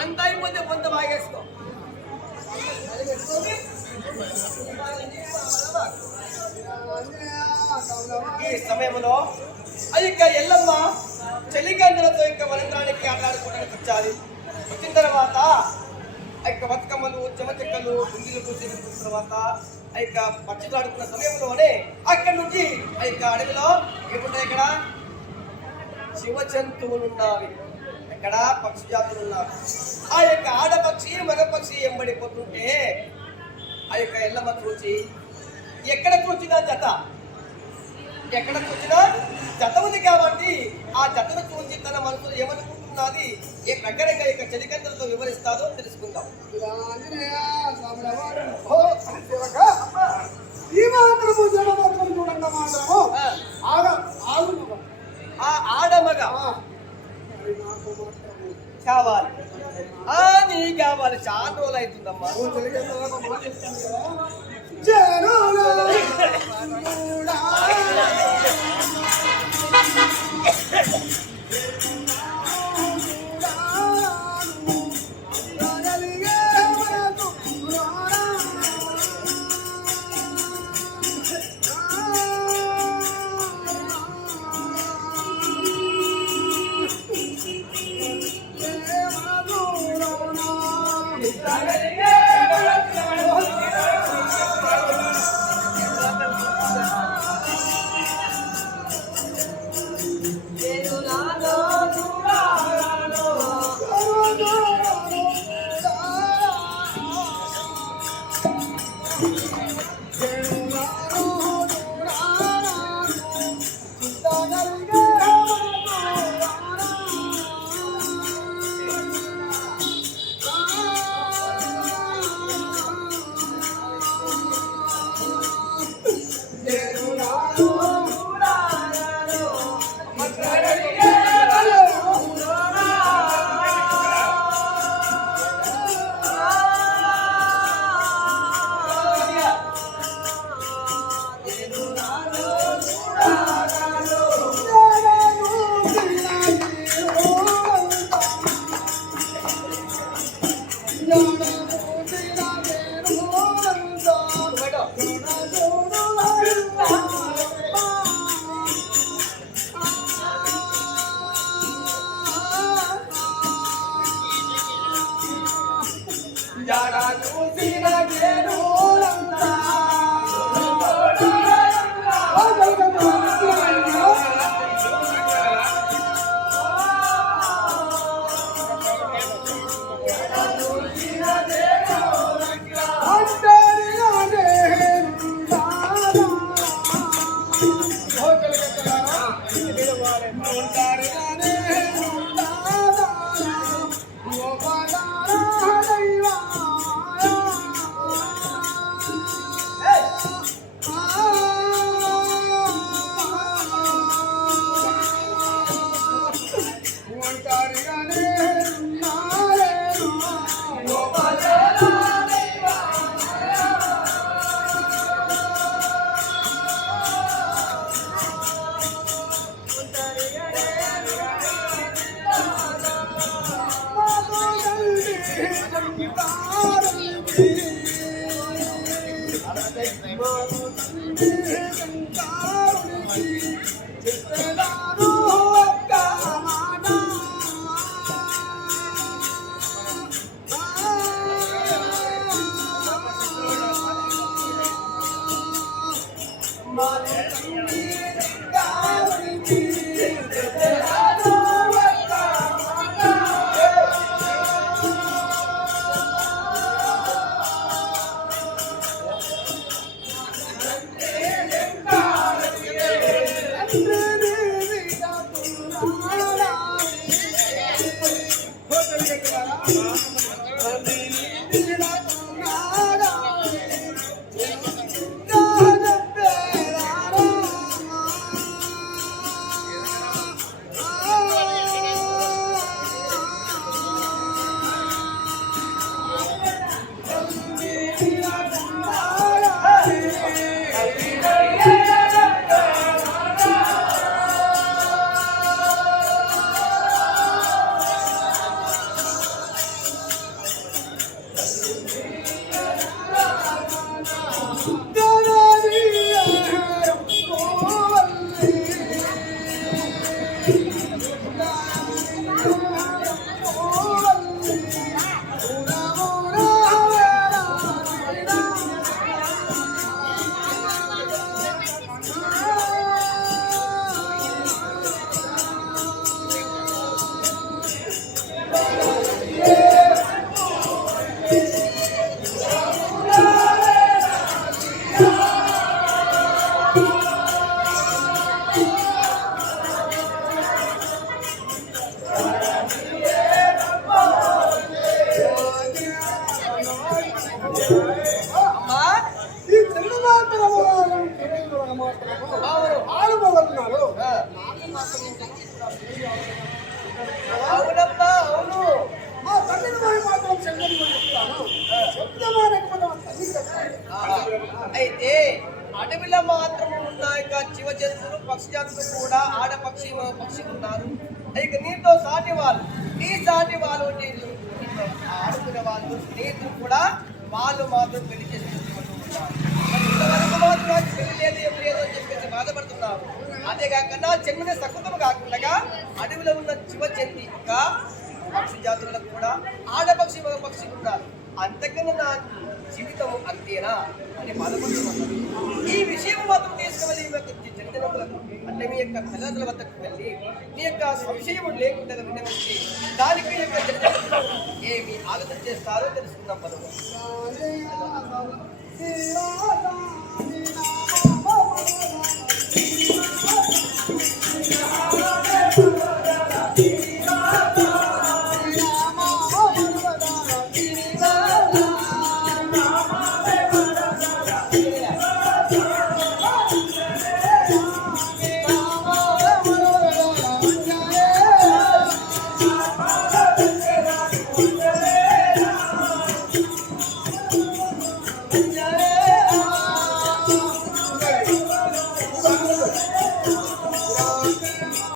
అంత అయిపోతే కొంత బాగేసుకో. ఈ సమయంలో ఇక ఎల్లమ్మ చెలిగందులతో ఇక వనంద్రానికి ఆటాడుకోవడానికి వచ్చాలి. వచ్చిన తర్వాత ఇక బతుకమ్మలు చెమచెక్కలు గుండీలు పూసిన తర్వాత ఇక పచ్చిలు ఆడుకున్న సమయంలోనే అక్కడి నుంచి ఇక అడవిలో ఏముంటాయి ఇక్కడ శివ జంతువులు ఉన్నవి, ఇక్కడ పక్షి జాతులు ఉన్నారు. ఆ యొక్క ఆడపక్షి మగపక్షి ఎంబడిపోతుంటే ఆ యొక్క ఎల్లమ్మ చూచి ఎక్కడ కూర్చున్నా ఎక్కడ కూర్చున్నా జత ఉంది కాబట్టి ఆ జతను చూచి తన మనసులో ఏమనుకుంటున్నది ఏ ప్రకారంగా ఇక చెలికందులతో వివరిస్తాదో తెలుసుకుందాం. ఈ మాత్రము చూడండి మాత్రము ఆ ఆడమగ కావాలి, నీ కావాలి. చాలా రోజులు అవుతుందమ్మా. అమ్మా ఈ చిన్న మాత్రము కిరీటులకు మాత్రము అవును. ఆలుమగలున్నారు. ఆ. అవునమ్మా అవును. మా తల్లిని పోయి మాత్రం చెల్లెని పోయి చెప్తాను. చెప్తామనకపోతే మా తల్లి చెప్తాను. ఆహా. అయితే అడవిలో మాత్రము ఉన్నాయి జీవ జంతువులు పక్షి జంతువులు కూడా ఆడపక్షి పక్షి ఉన్నారు. ఇక నీతో సాటి వాళ్ళు నీ సాటి వాళ్ళు నీతో ఆడుకునే వాళ్ళు స్నేహితులు కూడా వాళ్ళు మాత్రం పెళ్లి చేసుకుంటూ ఉన్నారు. మరి ఇంతవరకు మాత్రం నాకు పెళ్లి లేదు ఏం లేదు అని చెప్పేసి బాధపడుతున్నారు. అంతేకాక నా జన్మనే సకుతం కాకుండా అడవిలో ఉన్న జీవ జంతు ఇంకా పక్షి జాతులకు కూడా ఆడపక్షి మగ పక్షి ఉన్నారు. అంతకన్నా నా జీవితం అంతేనా అని బాధపడుతున్నారు. ఈ విషయం మాత్రం తీసుకువెళ్ళి మీ యొక్క జనజనకులకు అంటే మీ యొక్క తల్లిదండ్రుల వద్దకు వెళ్ళి మీ యొక్క సంశయం లేకుండా వినవించి దానికి మీ యొక్క జనజనకులు ఏమి ఆలోచన చేస్తారో తెలుసుకుందాం పదవు. శ్రీరాధ